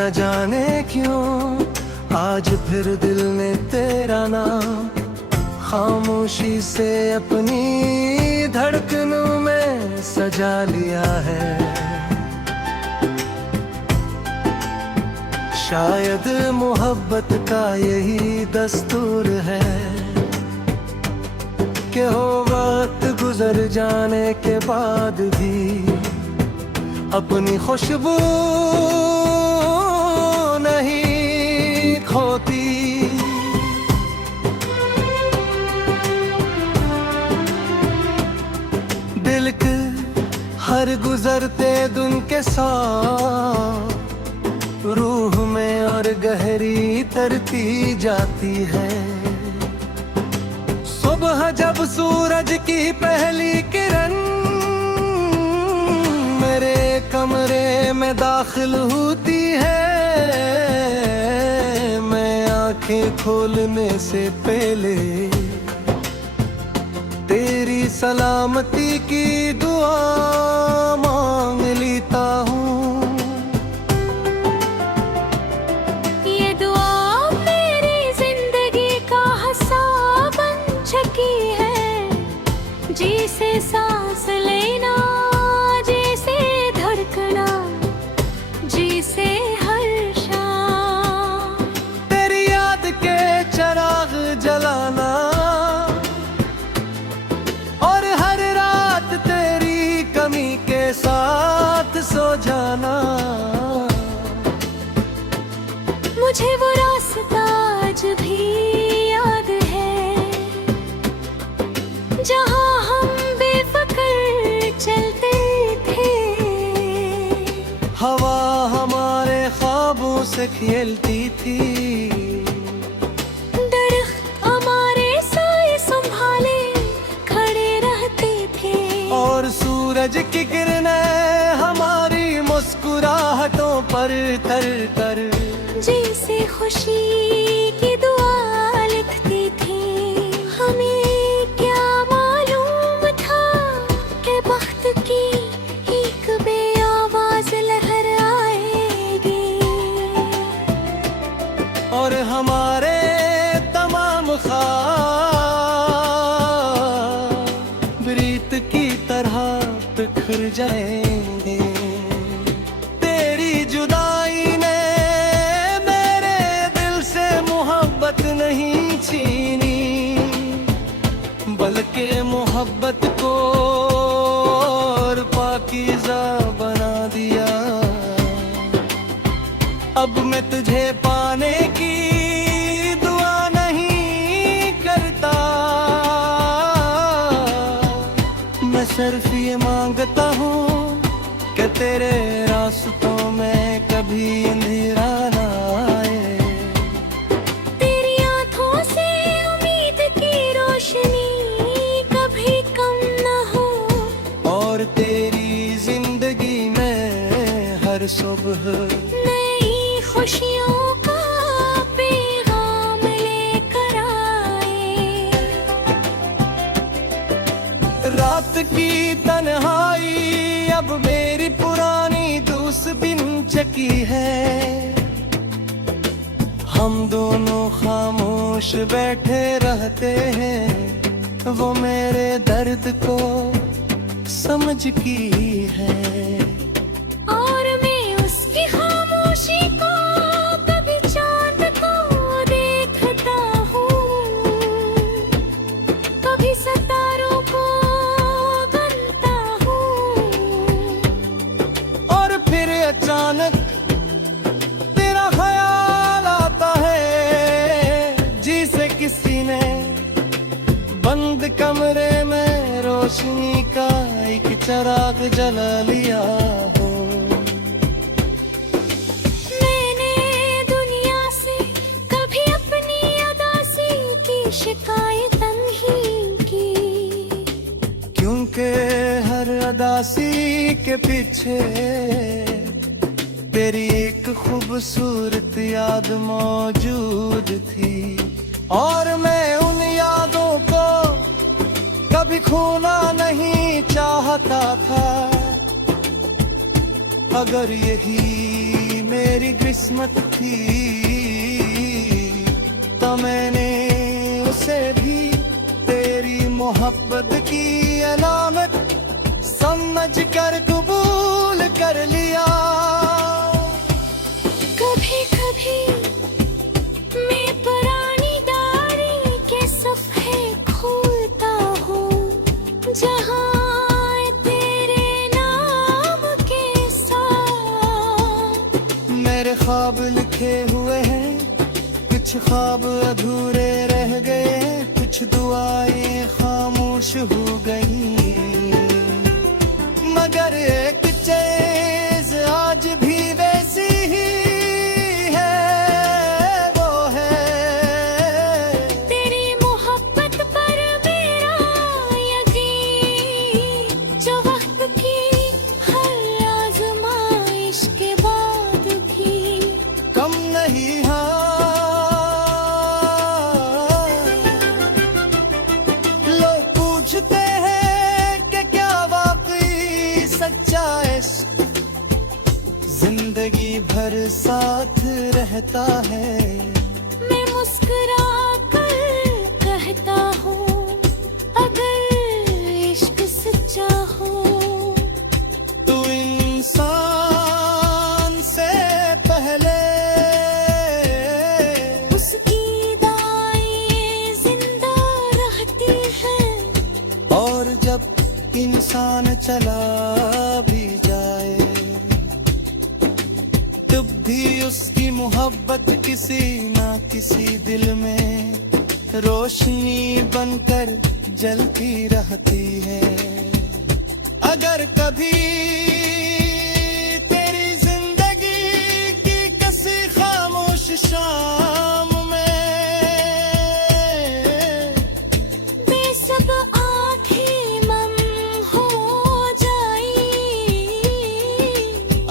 न जाने क्यों आज फिर दिल ने तेरा नाम खामोशी से अपनी धड़कनों में सजा लिया है। शायद मोहब्बत का यही दस्तूर है कि हो वक्त गुजर जाने के बाद भी अपनी खुशबू नहीं खोती। दिल के हर गुजरते दिन के साथ रूह में और गहरी तरती जाती है। सुबह जब सूरज की पहली किरण मेरे कमरे में दाखिल होती है, मैं आंखें खोलने से पहले तेरी सलामती की दुआ मांग लेता हूँ। ये दुआ मेरी जिंदगी का हंसा बन चुकी है, जिसे सांस लेना, जिसे धड़कना, जिसे हर शाम तेरी याद के चिराग जलाना और हर रात तेरी कमी के साथ सो जाना। मुझे वो रास्ता आज भी याद है जहाँ हम बेफिक्र चलते थे। हवा हमारे ख्वाबों से खेलती थी, दरख्त हमारे साए संभाले खड़े रहते थे, और सूरज की किरणें हमारी मुस्कुराहटों पर तर कर जैसे खुशी की दुआ लिखती थी। हमें क्या मालूम था कि वक्त की एक बेआवाज लहर आएगी और हमारे तमाम ख्वाब प्रीत की तरह बिखर जाएंगे। तेरी जुदाई ने मेरे दिल से मोहब्बत नहीं छीनी, बल्कि मोहब्बत को और पाकीज़ा बना दिया। अब मैं तुझे पाने की दुआ नहीं करता, मैं सिर्फ ये मांगता हूँ कि तेरे रास्तों में कभी अंधेरा ना आए। तेरी आँखों से उम्मीद की रोशनी कभी कम न हो, और तेरी जिंदगी में हर सुबह नई खुशियों का पैगाम लेकर आए। रात की तन्हाई अब मेरी पुरानी दोस्त बिन चकी है। हम दोनों खामोश बैठे रहते हैं, वो मेरे दर्द को समझ की है। और मैं उसकी खामोशी को कभी चांद को देखता हूँ, कभी सितारों को गिनता हूँ, और फिर अचानक तेरा ख्याल आता है, जिसे किसी ने बंद कमरे में रोशनी का एक चिराग जला लिया हो। मैंने दुनिया से कभी अपनी उदासी की शिकायत नहीं की, क्योंकि हर उदासी के पीछे तेरी एक खूबसूरत याद मौजूद थी, और मैं उन यादों को कभी खोना नहीं चाहता था। अगर यही मेरी किस्मत थी तो मैंने उसे भी तेरी मोहब्बत की अलामत समझ कर कबूल कर लिया। कभी कभी मैं पुरानी डायरी के सफ़े खोलता हूँ जहाँ तेरे नाम के साथ मेरे ख्वाब लिखे हुए हैं, कुछ ख्वाब अधूरे रह गए, कुछ दुआएं खामोश हो गई, मगर एक चीज़ आज भी वैसी ही है, वो है तेरी मोहब्बत पर मेरा यकीन, जो वक्त की हर आज़माइश के बाद भी कम नहीं। हाँ, लोग पूछते हैं कि क्या वाकई सच्चा इश्क जिंदगी भर साथ रहता है। मैं मुस्कुरा कर कहता हूँ अगर इश्क सच्चा हो तू इंसान से पहले उसकी दाएं जिंदा रहती है, और जब इंसान चला भी जाए तब भी उसकी मोहब्बत किसी ना किसी दिल में रोशनी बनकर जलती रहती है। अगर कभी तेरी जिंदगी की किसी खामोश शाम में बेसब आँखें मम हो जाई,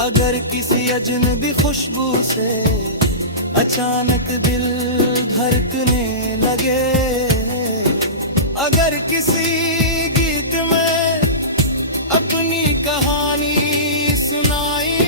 अगर किसी अजनबी खुशबू से अचानक दिल धड़कने लगे, अगर किसी गीत में अपनी कहानी सुनाई